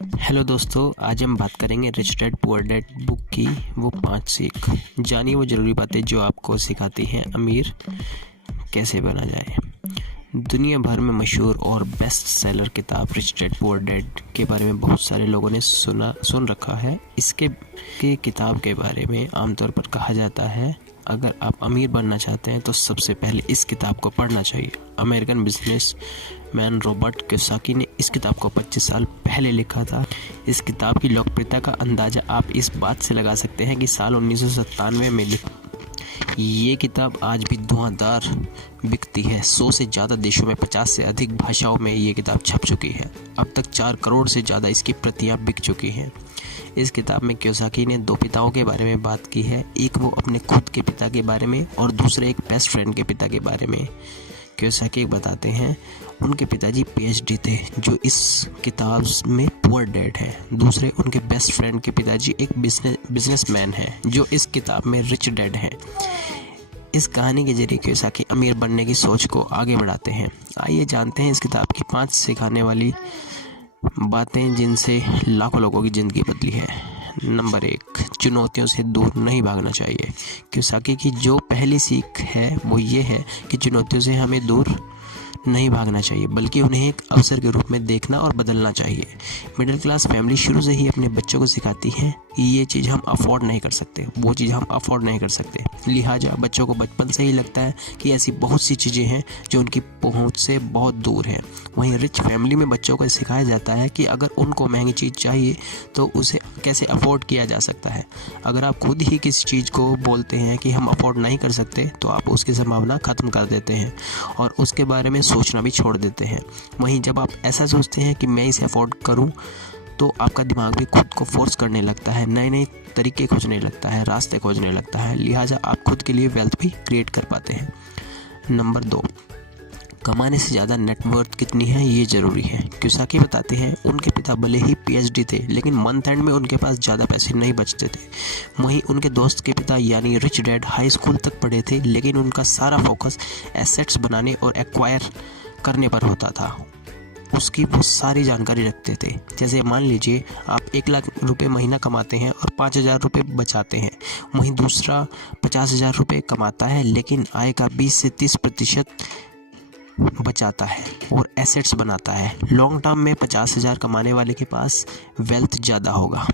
Hello दोस्तों, आज हम बात करेंगे rich dad poor dad book की वो 5 सीख। जानिए वो ज़रूरी बातें जो आपको सिखाती हैं अमीर कैसे बना जाए। दुनिया भर में मशहूर और बेस्ट सेलर किताब रिच डैड पुअर डैड के बारे में बहुत सारे लोगों ने सुन रखा है। इसके किताब के बारे में आमतौर पर कहा जाता है, अगर आप अमीर बनना चाहते हैं तो सबसे पहले इस किताब को पढ़ना चाहिए। अमेरिकन बिजनेसमैन रॉबर्ट कियोसाकी ने इस किताब को 25 साल पहले लिखा था। इस किताब की लोकप्रियता का अंदाज़ा आप इस बात से लगा सकते हैं कि साल 1997 में लिखी ये किताब आज भी धुआंधार बिकती है। 100 से ज़्यादा देशों में 50 से अधिक भाषाओं में ये किताब छप चुकी है। अब तक 4 करोड़ से ज़्यादा इसकी प्रतियां बिक चुकी हैं। इस किताब में कियोसाकी ने 2 पिताओं के बारे में बात की है, एक वो अपने खुद के पिता के बारे में और दूसरे एक बेस्ट फ्रेंड के पिता के बारे में। कियोसाकी बताते हैं उनके पिताजी पीएचडी थे जो इस किताब में पुअर डैड हैं। दूसरे उनके बेस्ट फ्रेंड के पिताजी एक बिजनेसमैन हैं जो इस किताब में रिच डैड हैं। इस कहानी के जरिए कियोसाकी अमीर बनने की सोच को आगे बढ़ाते हैं। आइए जानते हैं इस किताब की 5 सिखाने वाली बातें जिनसे लाखों लोगों की ज़िंदगी बदली है। नंबर 1, चुनौतियों से दूर नहीं भागना चाहिए। कियोसाकी की जो पहली सीख है वो ये है कि चुनौतियों से हमें दूर नहीं भागना चाहिए बल्कि उन्हें एक अवसर के रूप में देखना और बदलना चाहिए। मिडिल क्लास फैमिली शुरू से ही अपने बच्चों को सिखाती है कि ये चीज़ हम अफोर्ड नहीं कर सकते, वो चीज़ हम अफोर्ड नहीं कर सकते। लिहाजा बच्चों को बचपन से ही लगता है कि ऐसी बहुत सी चीज़ें हैं जो उनकी पहुंच से बहुत दूर हैं। वहीं रिच फैमिली में बच्चों को सिखाया जाता है कि अगर उनको महंगी चीज़ चाहिए तो उसे कैसे अफोर्ड किया जा सकता है। अगर आप खुद ही किसी चीज़ को बोलते हैं कि हम अफोर्ड नहीं कर सकते तो आप उसकी संभावना ख़त्म कर देते हैं और उसके बारे में सोचना भी छोड़ देते हैं। वहीं जब आप ऐसा सोचते हैं कि मैं इसे अफोर्ड करूं तो आपका दिमाग भी खुद को फोर्स करने लगता है, नए नए तरीके खोजने लगता है, रास्ते खोजने लगता है। लिहाजा आप खुद के लिए वेल्थ भी क्रिएट कर पाते हैं। नंबर 2, कमाने से ज़्यादा नेटवर्थ कितनी है ये ज़रूरी है। कियोसाकी बताते हैं उनके पिता भले ही पीएचडी थे लेकिन मंथ एंड में उनके पास ज़्यादा पैसे नहीं बचते थे। वहीं उनके दोस्त के पिता यानी रिच डैड हाई स्कूल तक पढ़े थे लेकिन उनका सारा फोकस एसेट्स बनाने और एक्वायर करने पर होता था। उसकी वो सारी जानकारी रखते थे। जैसे मान लीजिए आप 1 लाख रुपए महीना कमाते हैं और 5,000 रुपये बचाते हैं, वहीं दूसरा 50,000 रुपये कमाता है लेकिन आय का 20 से 30% बचाता है और एसेट्स बनाता है। लॉन्ग टर्म में 50,000 कमाने वाले के पास वेल्थ ज़्यादा होगा।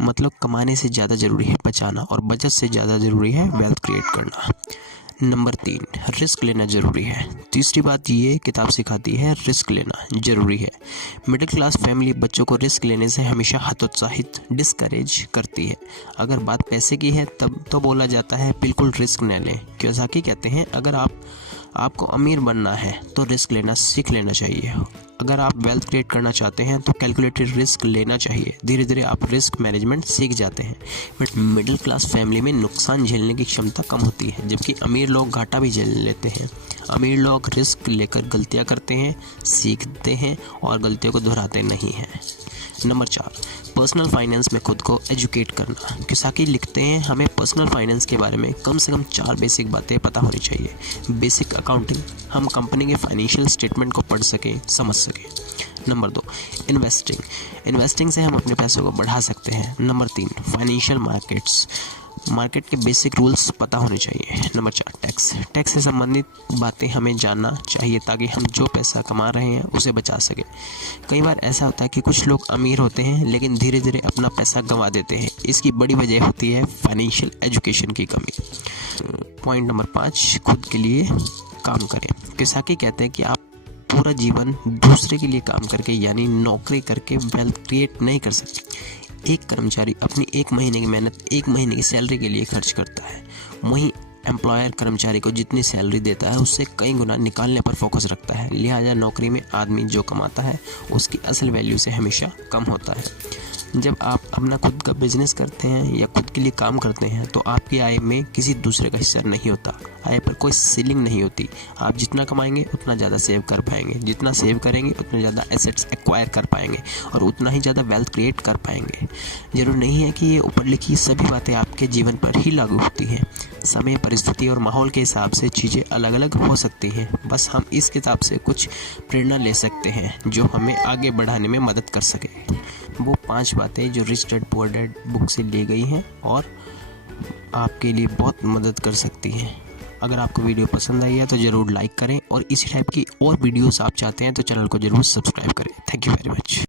मतलब कमाने से ज़्यादा ज़रूरी है बचाना और बचत से ज़्यादा ज़रूरी है वेल्थ क्रिएट करना। नंबर 3, रिस्क लेना ज़रूरी है। तीसरी बात ये किताब सिखाती है रिस्क लेना ज़रूरी है। मिडिल क्लास फैमिली बच्चों को रिस्क लेने से हमेशा हतोत्साहित डिस्करेज करती है। अगर बात पैसे की है तब तो बोला जाता है बिल्कुल रिस्क न लें। कियोसाकी कहते हैं अगर आपको अमीर बनना है तो रिस्क लेना सीख लेना चाहिए। अगर आप वेल्थ क्रिएट करना चाहते हैं तो कैलकुलेटेड रिस्क लेना चाहिए। धीरे धीरे आप रिस्क मैनेजमेंट सीख जाते हैं। बट मिडिल क्लास फैमिली में नुकसान झेलने की क्षमता कम होती है जबकि अमीर लोग घाटा भी झेल लेते हैं। अमीर लोग रिस्क लेकर गलतियां करते हैं, सीखते हैं और गलतियों को दोहराते नहीं हैं। नंबर 4, पर्सनल फाइनेंस में खुद को एजुकेट करना। कियोसाकी लिखते हैं हमें पर्सनल फाइनेंस के बारे में कम से कम 4 बेसिक बातें पता होनी चाहिए। बेसिक अकाउंटिंग, हम कंपनी के फाइनेंशियल स्टेटमेंट को पढ़ सकें, समझ सकें। नंबर 2, इन्वेस्टिंग से हम अपने पैसों को बढ़ा सकते हैं। नंबर 3, फाइनेंशियल मार्केट के बेसिक रूल्स पता होने चाहिए। नंबर 4, टैक्स से संबंधित बातें हमें जानना चाहिए ताकि हम जो पैसा कमा रहे हैं उसे बचा सकें। कई बार ऐसा होता है कि कुछ लोग अमीर होते हैं लेकिन धीरे धीरे अपना पैसा गंवा देते हैं। इसकी बड़ी वजह होती है फाइनेंशियल एजुकेशन की कमी। पॉइंट नंबर 5, खुद के लिए काम करें। कियोसाकी कहते हैं कि आप पूरा जीवन दूसरे के लिए काम करके यानी नौकरी करके वेल्थ क्रिएट नहीं कर सकते। एक कर्मचारी अपनी 1 महीने की मेहनत 1 महीने की सैलरी के लिए खर्च करता है, वहीं एम्प्लॉयर कर्मचारी को जितनी सैलरी देता है उससे कई गुना निकालने पर फोकस रखता है। लिहाजा नौकरी में आदमी जो कमाता है उसकी असल वैल्यू से हमेशा कम होता है। जब आप अपना खुद का बिजनेस करते हैं या खुद के लिए काम करते हैं तो आपकी आय में किसी दूसरे का हिस्सा नहीं होता। आय पर कोई सीलिंग नहीं होती। आप जितना कमाएंगे उतना ज़्यादा सेव कर पाएंगे, जितना सेव करेंगे उतना ज़्यादा एसेट्स एक्वायर कर पाएंगे और उतना ही ज़्यादा वेल्थ क्रिएट कर पाएंगे। जरूर नहीं है कि ये ऊपर लिखी सभी बातें आपके जीवन पर ही लागू होती हैं। समय, परिस्थिति और माहौल के हिसाब से चीज़ें अलग अलग हो सकती हैं। बस हम इस किताब से कुछ प्रेरणा ले सकते हैं जो हमें आगे बढ़ाने में मदद कर सके। वो 5 बातें जो rich dad poor dad book से ली गई हैं और आपके लिए बहुत मदद कर सकती हैं। अगर आपको वीडियो पसंद आई है तो ज़रूर लाइक करें और इसी टाइप की और वीडियोस आप चाहते हैं तो चैनल को ज़रूर सब्सक्राइब करें। Thank you very much.